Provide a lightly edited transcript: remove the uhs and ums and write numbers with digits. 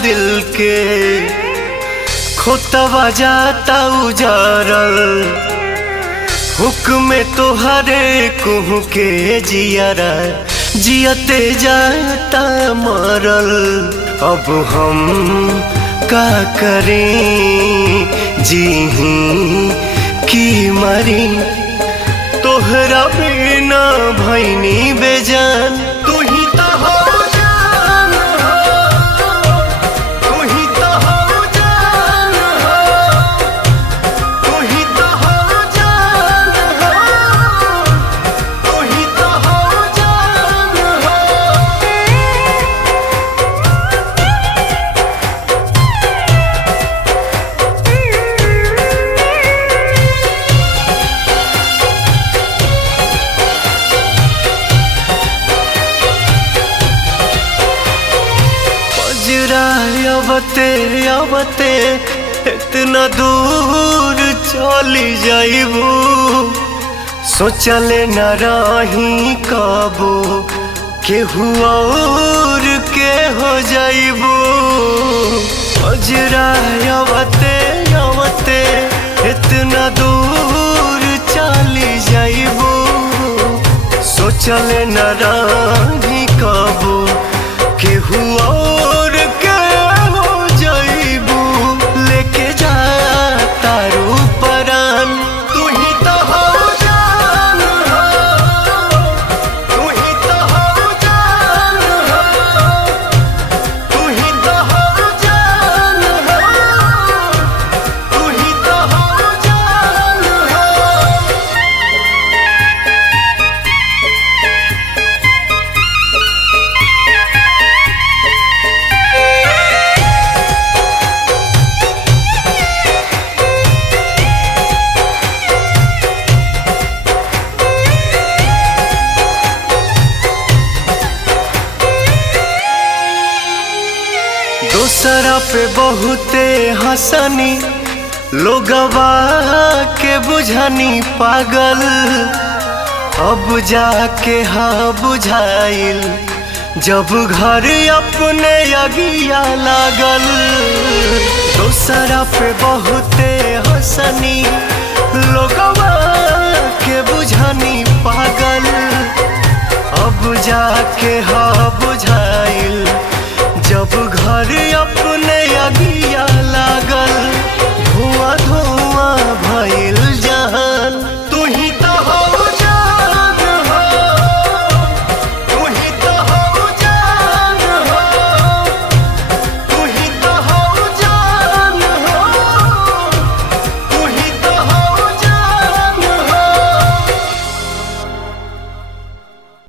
दिल के खोतवा जाता उजारल हुक्म तोहरे कुहू के जियारा जियते जाता मरल। अब हम का करें जीही की मरी तोहरा बिना भैनी बेजान। तू ही तो हो जान हो, तू ही तो हो जान हो, तू ही तो हो जान हो, तू ही तो हो जान हो। अबते अबते इतना दूर चली जाइबू सोचले न रही कबो केहू और के हो जाइबू। अजरा अबते अबते इतना दूर चली जाइबू सोचले न रही कबो केहू और के हो जाइबू। लेके जा तारू परान तू ही तो हो जान हो, तू ही तो हो जान हो, तू ही तो हो जान हो, तू ही तो हो जान हो। दूसरा पे बहुते हंसनी लोगवा के बुझनी पागल अब जाके हाँ बुझाइल जब घर अपने अगिया लागल। दूसरा पे बहुते हंसनी लोगवा के बुझनी पागल अब जाके हाँ बुझा